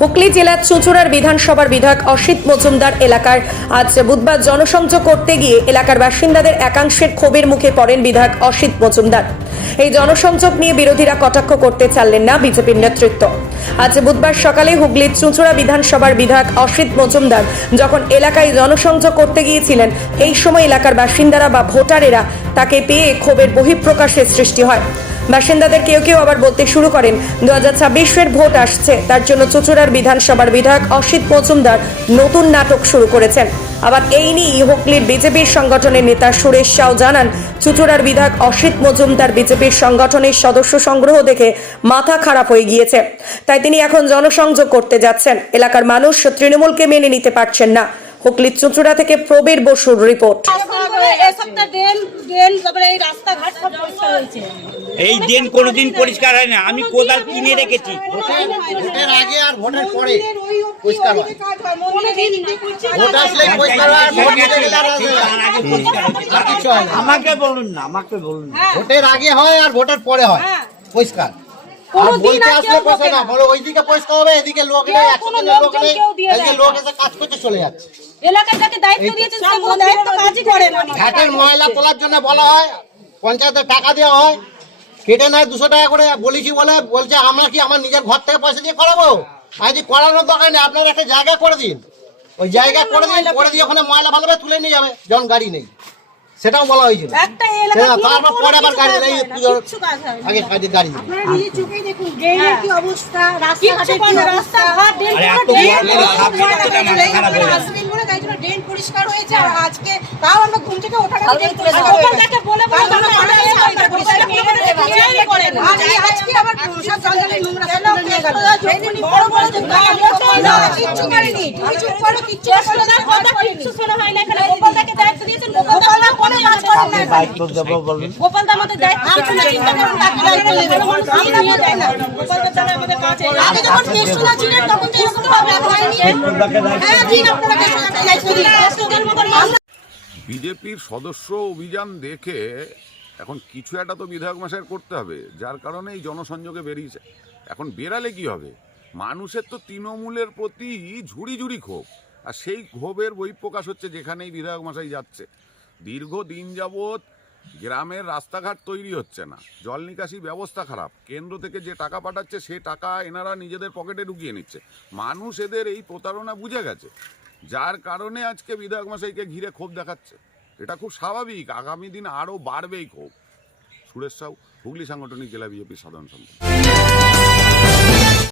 হুগলি জেলার চুঁচুড়ার বিধানসভার বিধায়ক অসিত মজুমদার এলাকার আজ বুধবার জনসংযোগ করতে গিয়ে এলাকার বাসিন্দাদের একাংশের ক্ষোভের মুখে পড়েন বিধায়ক অসিত মজুমদার। এই জনসংযোগ নিয়ে বিরোধীরা কটাক্ষ করতে চাইলেন না বিজেপির নেতৃত্ব। আজ বুধবার সকালে হুগলির চুঁচুড়া বিধানসভার বিধায়ক অসিত মজুমদার যখন এলাকায় জনসংযোগ করতে গিয়েছিলেন, এই সময় এলাকার বাসিন্দারা বা ভোটারেরা তাকে পেয়ে ক্ষোভের বহিঃপ্রকাশের সৃষ্টি হয়। বাসিন্দাদের কেউ কেউ আবার বলতে শুরু করেন, দু হাজার ছাব্বিশের ভোট আসছে, তার জন্য চুচুড়ার বিধানসভার বিধায়ক অসিত মজুমদার নতুন নাটক শুরু করেছেন। আবার এই নিয়েই হুগলির বিজেপির সংগঠনের নেতা সুরেশ সাউ জানান, চুচুড়ার বিধায়ক অসিত মজুমদার বিজেপির সংগঠনের সদস্য সংগ্রহ দেখে মাথা খারাপ হয়ে গিয়েছে। তাই তিনি এখন জনসংযোগ করতে যাচ্ছেন। এলাকার মানুষ তৃণমূলকে মেনে নিতে পারছেন না। হুগলির চুচুড়া থেকে প্রবীর বসুর রিপোর্ট। এই ড্রেন দিন কোনোদিন পরিষ্কার হয় না। আমি কোদাল কিনে রেখেছি। ভোটের আগে আর ভোটের পরে পরিষ্কার হয়। ভোট আসলে পরিষ্কার হয় আর ভোট দিতে গেলে আর আসে না। তার আগে পরিষ্কার হয় না। আর কিছু হয় না। আমাকে বলুন না আমাকে বলুন না। ভোটের আগে হয় আর ভোটের পরে হয়। হ্যাঁ। পরিষ্কার। আসলে না। ওইদিকে পরিষ্কার হবে এদিকে লোক নেই একসাথে লোক নেই লোক এসে কাজ করতে চলে যাচ্ছে। এলাকায় যাকে দায়িত্ব দিয়েছেন সে কোনো দায়িত্ব কাজই করে না ঘাটের ময়লা তোলার জন্য বলা হয় পঞ্চায়েতের টাকা দেওয়া হয় কেটে নেয় দুশো টাকা করে বলেছি বলে বলছে আমরা কি আমার নিজের ঘর থেকে পয়সা দিয়ে করাবো? আমি যে করানোর দরকার নেই আপনার একটা জায়গা করে দিন। ওই জায়গা করে দিন করে দিয়ে ওখানে ময়লা ভালোভাবে তুলে নিয়ে যাবে যখন গাড়ি নেই। সেটাও বলা হয়েছিল। একটা এলাকা সেটা তারপর পরে আবার গাড়ি পুজোর। আগে কাজে গাড়ি রাস্তাঘাট, ড্রেন না, পরিষ্কার হয়েছে আর আজকে তাও আমরা ঘুম থেকে ওঠার। থেকে বলে আজকে আবার সব জঙ্গলে নোংরা নিয়ে গেল। বড় বড় কিচ্ছু করেনি। তুমি করো, কিচ্ছু কথা কিচ্ছু শোনা হয় না এখানে গোপালদাকে দায়িত্ব দিয়েছেন গোপালদা কোনো কাজ করে না দায়িত্ব দেবো বলুন। গোপালদা আমাদের দায়িত্ব আপনারা চিন্তা করুন তাকে দায়িত্ব নেবেন আমরা নিয়ে যাই না। গোপালদার দ্বারা আমাদের কাজ আগে যখন কেষ্টলা ছিলেন তখন বিজেপির সদস্য অভিযান দেখে এখন কিছু একটা তো বিধায়ক মশাই করতে হবে, যার কারণে এই জনসংযোগে বেরিয়েছে। এখন বেরালে কি হবে? মানুষের তো তৃণমূলের প্রতি ঝুড়ি ঝুড়ি ক্ষোভ, আর সেই ক্ষোভের বহিঃপ্রকাশ হচ্ছে যেখানেই বিধায়ক মশাই যাচ্ছে। দীর্ঘ দিন যাবৎ গ্রামের রাস্তাঘাট তৈরি হচ্ছে না। জল নিকাশি ব্যবস্থা খারাপ। কেন্দ্র থেকে যে টাকা পাঠাচ্ছে, সে টাকা এনারা নিজেদের পকেটে ঢুকিয়ে নিচ্ছে। মানুষ এদের এই প্রতারণা বুঝে গেছে। যার কারণে আজকে বিধায়ক মশাইকে ঘিরে ক্ষোভ দেখাচ্ছে। এটা খুব স্বাভাবিক। আগামী দিন আরও বাড়বেই ক্ষোভ। সুরেশ সাউ, হুগলি সাংগঠনিক জেলা বিজেপির সাধারণ সম্পাদক।